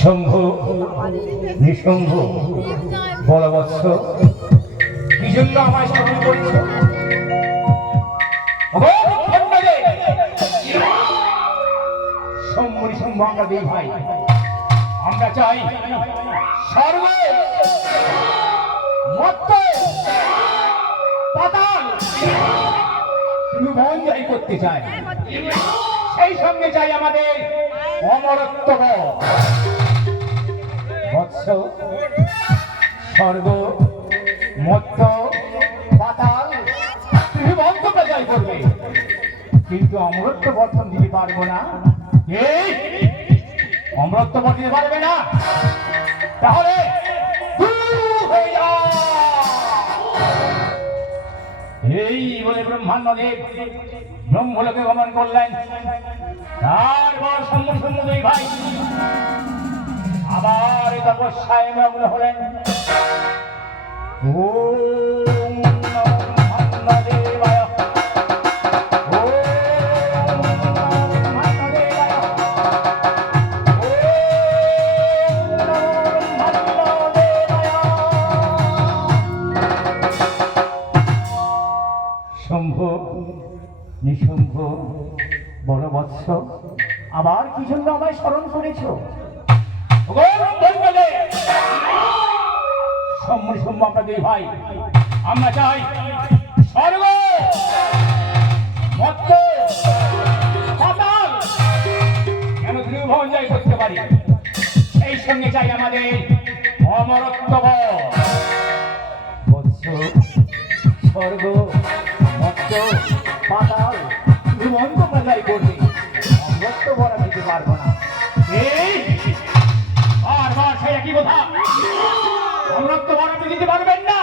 শম্ভু নিঃশম্ভু বলবৎস কি জন্য আমায় স্মরণ করছ? শম্ভু নিঃশম্ভু আমরা দুই ভাই, আমরা চাই স্বর্গ মত্ত পাতাল ভুবন জয় করতে চাই, সেই সঙ্গে চাই আমাদের অমরত্ব। বৎস স্বর্গ মত্ত পাতাল ভুবন তোমরা জয় করবে, কিন্তু অমরত্ব বর্তন দিতে পারবো না। এই অমরত্ব বর্তন দিতে পারবে না, তাহলে এই বলে ব্রহ্মাণ্ডদেব ব্রহ্মলোকে গমন করলেন। তারপর সম্মুখ দুই ভাই আবার তপস্যায় মগ্ন হলেন। ওম ব্রহ্মাণ্ডদেবায় নিঃশম্ভু বলবৎস আবার কি জন্য আমায় স্মরণ করেছ? সম্মুখ আমরা দুই ভাই, আমরা চাই স্বর্গ মত্ত পাতাল কেন ত্রিভুবন জয় করতে পারি, সেই সঙ্গে চাই আমাদের অমরত্ব। বৎস স্বর্গ মত্ত পাতাল ভুবন তোমরা জয় করবে, অমরত্ব বরা দিতে পারবো না। এই বারবার সেই একই কথা, অমরত্ব বরা দিতে পারবেন না,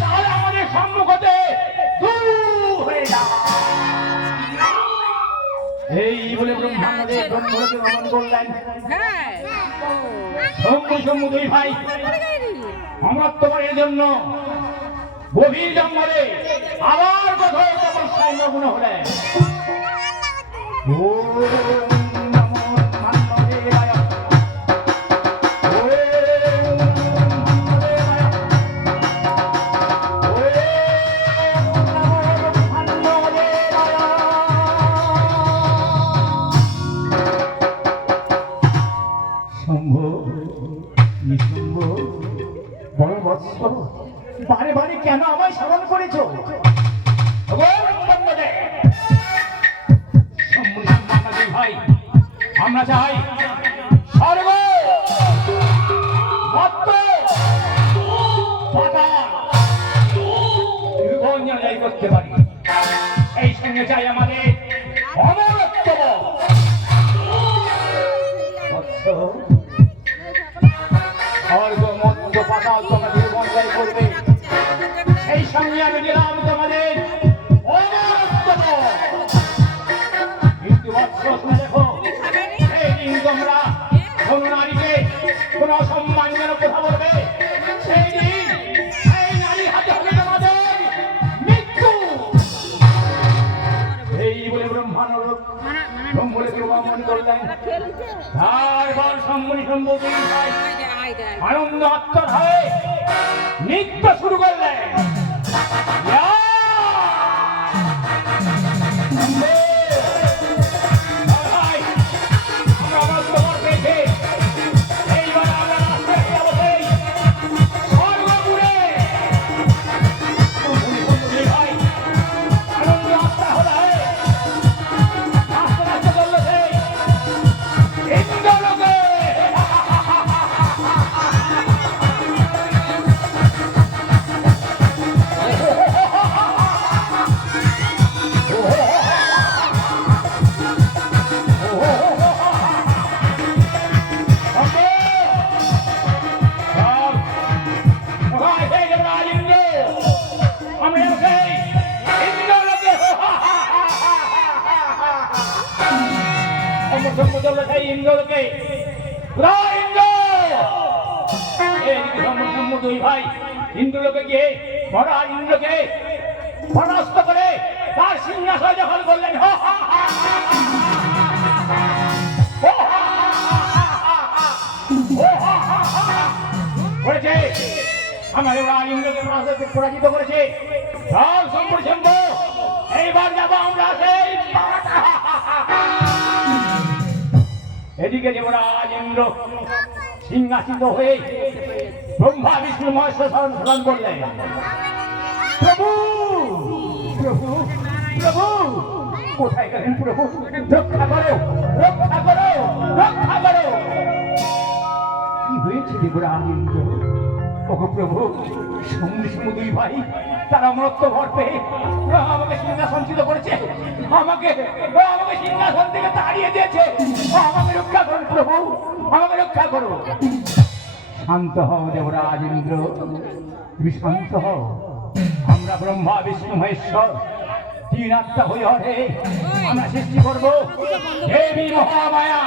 তাহলে আমাদের সম্মুখতে দূর হয়ে যাও। এই বলে ব্রহ্মাণ্ডদেব ব্রহ্মলোকে গমন করলেন। শম্ভু দুই ভাই অমরত্ব বরের জন্য গভীর জঙ্গলে আবার কঠোর তপস্যায় মগ্ন হলেন। শম্ভু নিঃশম্ভু বলবৎস বারে বারে কেন আমায় স্মরণ করেছ? ভাই আমরা চাই স্বর্গ মত্ত পাতাল ভুবন জয় করতে পারি, এই সঙ্গে চাই আমাদের অমরত্ব। স্বর্গ মত্ত পাতাল তোমরা ভুবন জয় করবে, সেই সঙ্গে আমি দিলাম তোমাদের অমরত্ব। কিন্তু দেখো এই দিন তোমরা কোন নারীকে কোন অসম্মানজনক কথা বলবে, সেই দিন এই নারী হাতে হবে তোমাদের মৃত্যু। এই বলে ব্রহ্মলোকে গমন করলেন। তারপর সম্মুখ আনন্দ আত্মধায় নৃত্য শুরু করলেন। ইন্দ্রকে দুই ভাই ইন্দ্রলোকে গিয়ে মহারাজ ইন্দ্রকে পরাস্ত করে তার সিংহাসন দখল করলেন। আমাদের ইন্দ্রকে পরাজিত করেছে। সব সম্পূর্ণ সম্ভব। এইবার যাবো আমরা সেই এদিকে দেবরাজ ইন্দ্র সিংহাসিত হয়ে ব্রহ্মা বিষ্ণু মহেশ্বর স্মরণ করলেন। প্রভু প্রভু প্রভু কোথায় গেলেন প্রভু? রক্ষা করো রক্ষা করো রক্ষা করো। কি হয়েছে দেবরাজ ইন্দ্র? ওগো প্রভু, দুই ভাই তারা মরত্ব ভর পেয়ে আমাকে সিংহাসনচ্যুত করেছে, আমাকে সিংহাসন থেকে তাড়িয়ে দিয়েছে। আমাকে রক্ষা করুন প্রভু, আমাকে রক্ষা করো। শান্ত হও দেবরাজ ইন্দ্র, তুমি শান্ত হও। আমরা ব্রহ্মা বিষ্ণু মহেশ্বর তিন আত্মা হয়ে হরে আমরা সৃষ্টি করবো দেবী মহামায়া।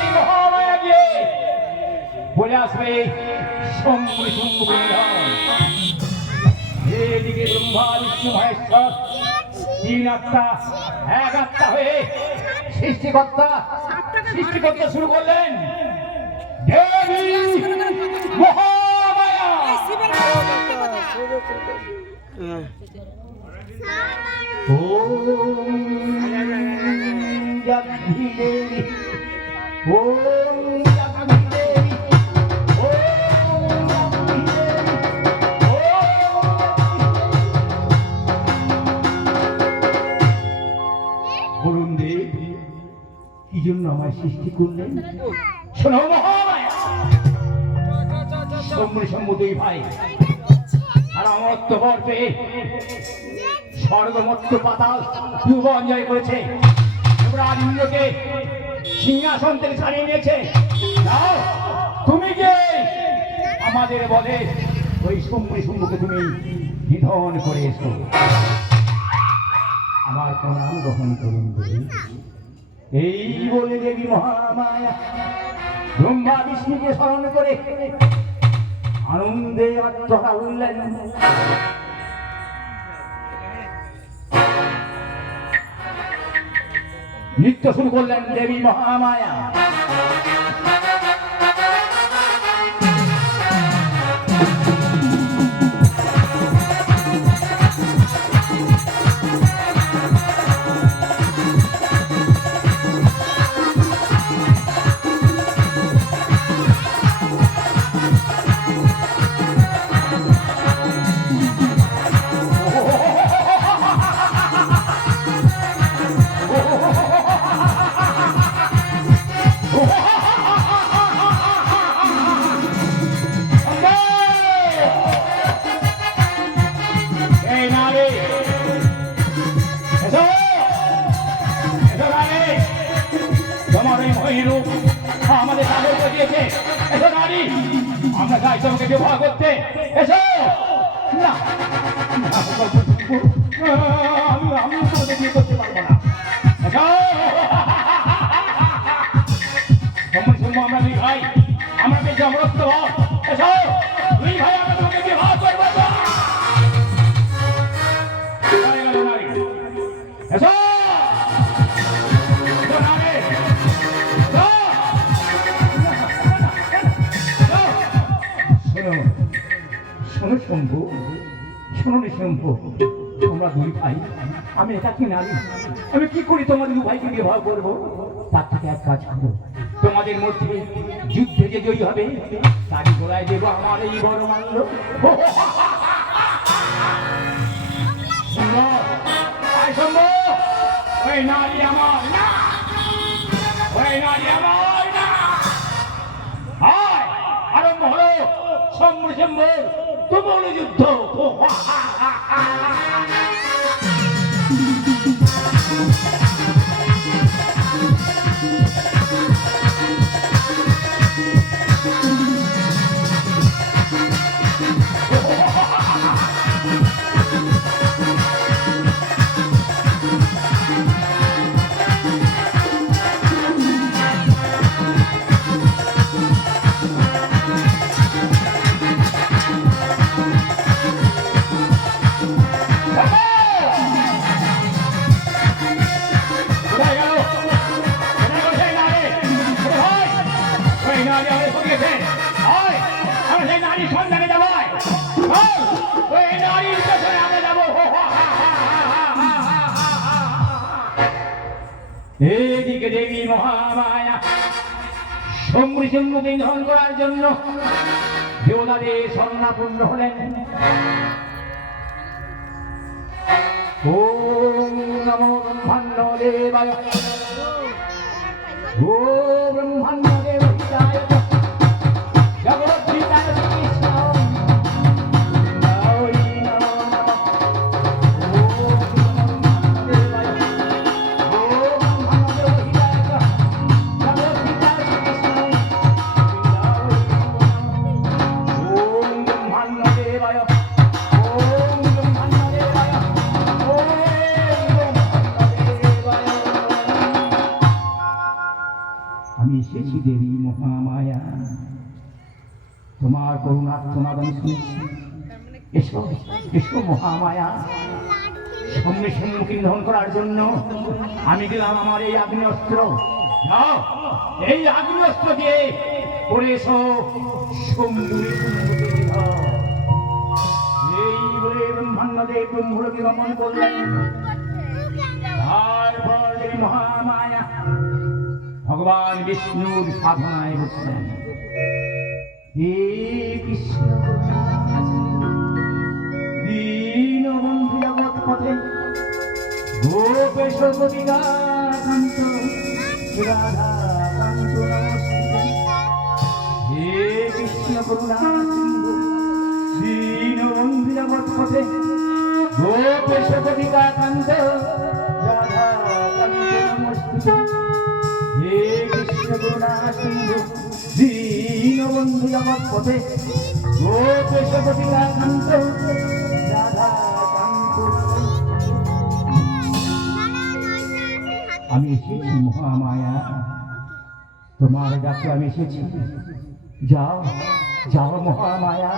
এই মহামায়া গিয়ে বলে আসবে শম্ভু শম্ভু এদিকে ব্রহ্মা বিষ্ণু মহেশ্বর তিন আত্মা এক আত্মা হয়ে সৃষ্টিকর্তা শুরু করলেন দেবী মহামায়া। ওম জগদী দেবী, ওম জগদী দেবী, বলুন দেব কি জন্য আমায় সৃষ্টি করলেন? শোনো মহামায়া, শম্ভু দুই ভাই আর অমরত্ব বর পেয়ে স্বর্গমত্ত পাতাল ভুবন জয় করেছে। দেবরাজ ইন্দ্রকে সিংহাসন থেকে ছাড়িয়ে নিয়েছে। তুমি যে আমাদের বলে ওই শম্ভুকে তুমি নিধন করে এসো। আমার প্রণাম গ্রহণ করুন দেবী। এই বলে দেবী মহামায়া ব্রহ্মা বিষ্ণুকে স্মরণ করে আনন্দে আত্মহা উঠলেন। নৃত্য শুরু করলেন দেবী মহামায়া। আমাদের তাদের দিয়েছে, এসো নারী আমরা চাই তোমাকে বিবাহ করতে। এসো না, আমি তোমাকে বিয়ে করতে পারবো না। আমরা দুই ভাই, আমরা পেয়েছি অমরত্ব। এসো দুই ভাই, আমরা তোমাকে বিবাহ করবো। এসো শোনো শম্ভু, শোনো রে শম্ভু, তোমরা দুই ভাই, আমি একাকি নারী, আমি কি করি তোমাদের দু ভাইকে বিবাহ করবো? তার থেকে এক কাজ করো, তোমাদের মধ্যে যুদ্ধে যে জয়ী হবে তারই গলায় দেবো আমার এই বড় মাল্য। ওই নারী আমার না, ওই নারী আমার না। আরম্ভ হলো শম্ভু শম্ভুর তুমুল যুদ্ধ। আমি সেই নারী সন্ধানে যাবো। ওই নারীর পেছনে আমরা যাবো। এদিকে দেবী মহামায়া সমৃদ্ধ সম্মুখে ধন করার জন্য দেবতাদের স্বর্ণাপূর্ণ হলেন। ওম নমো ব্রহ্মাণ্ড দেবায়, ও ব্রহ্মাণ্ড দেব হিতায়, জগদ্ধিতায় শ্রীকৃষ্ণ আমি এসেছি দেবী মহামায়া, তোমার করুণার সমাগম শুনেছি। এসো এসো মহামায়া, সামনে সম্মুখীন ধন করার জন্য আমি দিলাম আমার এই আগ্নেয়াস্ত্র। যাও এই আগ্নেয়াস্ত্র দিয়ে পড়ে এসো শম্ভুর সম্মুখে যাও। এই বলে ব্রহ্মাণ্ডদেব ব্রহ্মলোকে গমন করলেন। তারপর দেবী মহামায়া ভগবান বিষ্ণুর সাধনায় বসলেন। হে কৃষ্ণ দীনবন্ধু জগৎ পথে গোপেশ গোপিকাকান্ত রাধাকান্ত নমস্তে। হে কৃষ্ণ করুণা সিন্ধু দীনবন্ধু জগৎ পথে গোপেশ গোপিকাকান্ত রাধাকান্ত নমস্তে। হে কৃষ্ণ করুণা সিন্ধু দীনবন্ধু জগৎ পথে গোপেশ গোপিকাকান্ত রাধাকান্ত। আমি এসেছি মহামায়া, তোমার ডাকে আমি এসেছি। যাও যাও মহামায়া।